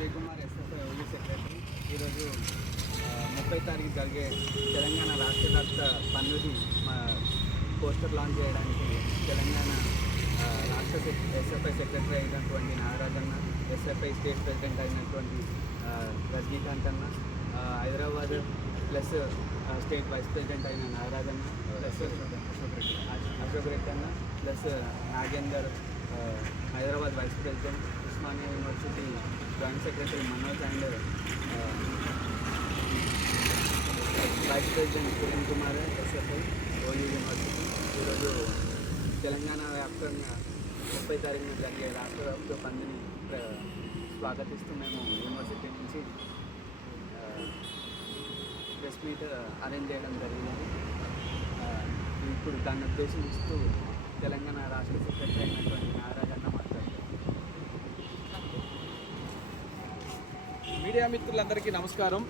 Vijay Kumar SFI ఓలీ secretary. ఈరోజు ముప్పై తారీఖు జరిగే తెలంగాణ రాష్ట్ర వ్యాప్త పన్నుది మా పోస్టర్ లాంచ్ చేయడానికి తెలంగాణ రాష్ట్ర ఎస్ఎఫ్ఐ సెక్రటరీ అయినటువంటి నాగరాజన్న ఎస్ఎఫ్ఐ స్టేట్ ప్రెసిడెంట్ అయినటువంటి రజనీకాంత్ అన్న Hyderabad plus state vice president అయిన నాగరాజన్న ప్లస్ అశోక్ రెడ్డి అశోక్ రెడ్డి అన్న plus Nagender Hyderabad vice president Osmania university joint secretary Manoj and vice president Kiran Kumar SFI OU university. ఈరోజు తెలంగాణ వ్యాప్తంగా ముప్పై తారీఖున జరిగే రాష్ట్ర వ్యాప్త పందిని స్వాగతిస్తూ మేము యూనివర్సిటీ నుంచి ప్రెస్ మీట్ అరేంజ్ చేయడం జరిగింది ఇప్పుడు దాన్ని ఉద్దేశిస్తూ తెలంగాణ రాష్ట్ర సెక్రటరీ అయినటువంటి నారాయణ మాట్లాడారు మీడియా మిత్రులందరికీ నమస్కారం.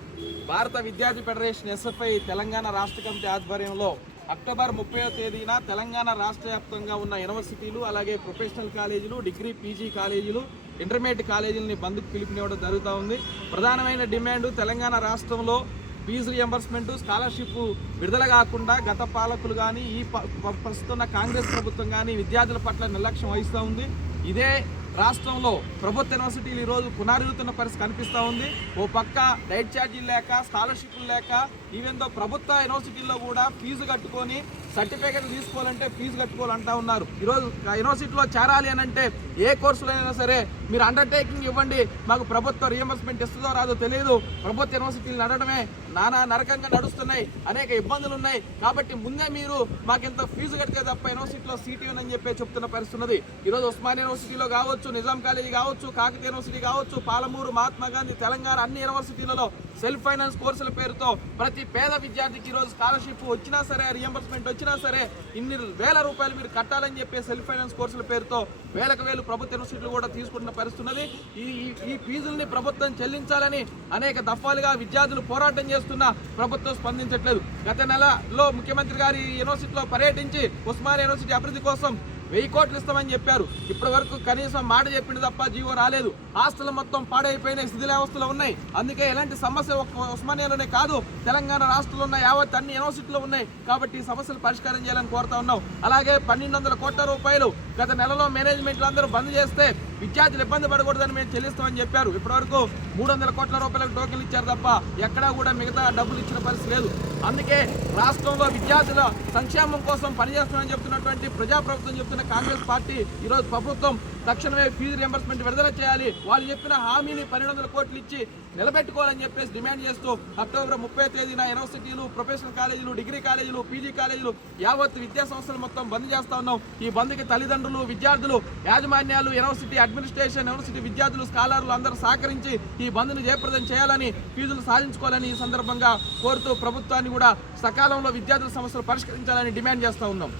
భారత విద్యార్థి ఫెడరేషన్ ఎస్ఎఫ్ఐ తెలంగాణ రాష్ట్ర కమిటీ ఆధ్వర్యంలో అక్టోబర్ ముప్పై తేదీన తెలంగాణ రాష్ట్ర వ్యాప్తంగా ఉన్న యూనివర్సిటీలు అలాగే ప్రొఫెషనల్ కాలేజీలు డిగ్రీ పీజీ కాలేజీలు ఇంటర్మీడియట్ కాలేజీలని బంద్కు పిలుపునివ్వడం జరుగుతూ ఉంది. ప్రధానమైన డిమాండ్ తెలంగాణ రాష్ట్రంలో ఫీజు రియంబర్స్మెంట్ స్కాలర్షిప్ విడుదల కాకుండా గత పాలకులు కానీ ఈ ప- ప్రస్తుతం కాంగ్రెస్ ప్రభుత్వం కానీ విద్యార్థుల పట్ల నిర్లక్ష్యం వహిస్తూ ఉంది. ఇదే రాష్ట్రంలో ప్రభుత్వ యూనివర్సిటీలు ఈరోజు పునరుద్ధుతున్న పరిస్థితి కనిపిస్తూ ఉంది. ఓ పక్క డైట్ ఛార్జీలు లేక స్కాలర్షిప్లు లేక ఈవెందో ప్రభుత్వ యూనివర్సిటీల్లో కూడా ఫీజు కట్టుకొని సర్టిఫికేట్ తీసుకోవాలంటే ఫీజు కట్టుకోవాలంటా ఉన్నారు. ఈరోజు యూనివర్సిటీలో చేరాలి అని అంటే ఏ కోర్సులైనా సరే మీరు అండర్టేకింగ్ ఇవ్వండి. మాకు ప్రభుత్వ రియంబర్స్మెంట్ ఇస్తుందో రాదో తెలియదు ప్రభుత్వ యూనివర్సిటీలు నడవడమే నానా నరకంగా నడుస్తున్నాయి. అనేక ఇబ్బందులు ఉన్నాయి. కాబట్టి ముందే మీరు మాకు ఫీజు కడితే తప్ప యూనివర్సిటీలో సీట్ అని చెప్పి చెప్తున్న పరిస్థితి ఉన్నది. ఈరోజు ఉస్మాన్ యూనివర్సిటీలో కావచ్చు నిజాం కాలేజీ కావచ్చు కాకతీయ యూనివర్సిటీ కావచ్చు పాలమూరు మహాత్మా గాంధీ తెలంగాణ అన్ని యూనివర్సిటీలలో సెల్ఫ్ ఫైనాన్స్ కోర్సుల పేరుతో ప్రతి పేద విద్యార్థికి ఈరోజు స్కాలర్షిప్ వచ్చినా సరే రియంబర్స్మెంట్ వచ్చినా సరే ఇన్ని వేల రూపాయలు మీరు కట్టాలని చెప్పి సెల్ఫ్ ఫైనాన్స్ కోర్సుల పేరుతో వేలకు వేలు ప్రభుత్వ యూనివర్సిటీలు కూడా తీసుకుంటున్న పరిస్థితున్నది ఈ ఈ- ఫీజుల్ని ప్రభుత్వం చెల్లించాలని అనేక దఫాలుగా విద్యార్థులు పోరాటం చేస్తున్నా ప్రభుత్వం స్పందించట్లేదు. గత నెలలో ముఖ్యమంత్రి గారి యూనివర్సిటీలో పర్యటించి ఉస్మానియా యూనివర్సిటీ అభివృద్ధి కోసం వెయ్యి కోట్లు ఇస్తామని చెప్పారు. ఇప్పటి వరకు కనీసం మాట చెప్పింది తప్ప జీవో రాలేదు. ఆస్తులు మొత్తం పాడైపోయినాయి శిథిలావస్థలో ఉన్నాయి. అందుకే ఎలాంటి సమస్య ఒక్క ఉస్మానియాలోనే కాదు తెలంగాణ రాష్ట్రంలో ఉన్న యావత్ అన్ని యూనివర్సిటీలో ఉన్నాయి. కాబట్టి ఈ సమస్యలు పరిష్కారం చేయాలని కోరుతా ఉన్నాం. అలాగే పన్నెండు వందల కోట్ల రూపాయలు గత నెలలో మేనేజ్మెంట్లు అందరూ బంద్ చేస్తే విద్యార్థులు ఇబ్బంది పడకూడదని మేము చెల్లిస్తామని చెప్పారు. ఇప్పటివరకు మూడు వందల కోట్ల రూపాయలకు టోకెన్లు ఇచ్చారు తప్ప ఎక్కడా కూడా మిగతా డబ్బులు ఇచ్చిన పరిస్థితి లేదు. అందుకే రాష్ట్రంలో విద్యార్థుల సంక్షేమం కోసం పనిచేస్తామని చెప్తున్నటువంటి ప్రజాప్రభుత్వం చెప్తున్న కాంగ్రెస్ పార్టీ ఈరోజు ప్రభుత్వం తక్షణమే ఫీజు రియంబర్స్మెంట్ విడుదల చేయాలి. వాళ్ళు చెప్పిన హామీని పన్నెండు వందల కోట్లు ఇచ్చి నిలబెట్టుకోవాలని చెప్పేసి డిమాండ్ చేస్తూ అక్టోబర్ ముప్పై తేదీన యూనివర్సిటీలు ప్రొఫెషనల్ కాలేజీలు డిగ్రీ కాలేజీలు పీజీ కాలేజీలు యావత్ విద్యా సంస్థలు మొత్తం బంద్ చేస్తా ఉన్నాం. ఈ బంద్కి తల్లిదండ్రులు విద్యార్థులు యాజమాన్యాలు యూనివర్సిటీ అడ్మినిస్ట్రేషన్ యూనివర్సిటీ విద్యార్థులు స్కాలర్లు అందరూ సహకరించి ఈ బంద్ను జయప్రదం చేయాలని ఫీజులు సాధించుకోవాలని ఈ సందర్భంగా కోరుతూ ప్రభుత్వాన్ని కూడా సకాలంలో విద్యార్థుల సమస్యలు పరిష్కరించాలని డిమాండ్ చేస్తూ ఉన్నాం.